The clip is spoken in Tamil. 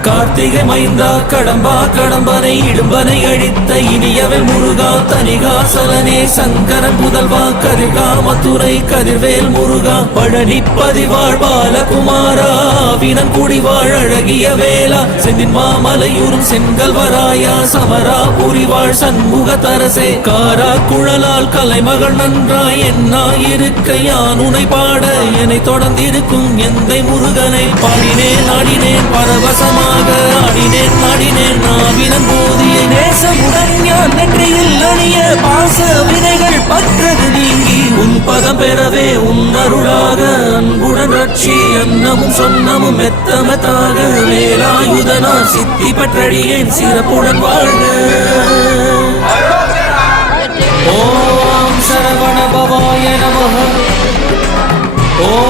கார்த்திகை மைந்தா கடம்பா கடம்பனை இடும்பனை அழித்த இனியவன் முருகா தனிகாசலனே சங்கரன் முதல்வா கதிர்கா மதுரை கதிர்வேல் முருகா பழனி பதிவாழ் பாலகுமாரா வினன் குடிவாழ் அழகிய வேளா செந்தின் மாமலையூரும் செங்கல்வராயா சமரா புரிவாழ் சண்முக தரசே காரா குழலால் கலைமகள் நன்றாய் என்னாயிருக்க யான் உனை பாட என்னை தொடர்ந்திருக்கும் எந்தை முருகனை பாடினேன் ஆடினேன் பரவசமாக ஆடினேன் ஆடினேன் நாவினம் போதிய நேசமுடன் ஞான் நெற்றியில் அணிய பாச வினைகள் பற்றது நீங்கி உன் பதம் பெறவே உன் அருளாக அன்புடன் ரட்சி அன்னமும் சொன்னமும் மெத்தமத்தாக வேலாயுதனா சித்தி பற்றடியேன் சிறப்புடன் வாழ்க. ஓம் சரவண பவாய நமஹ. ஓம்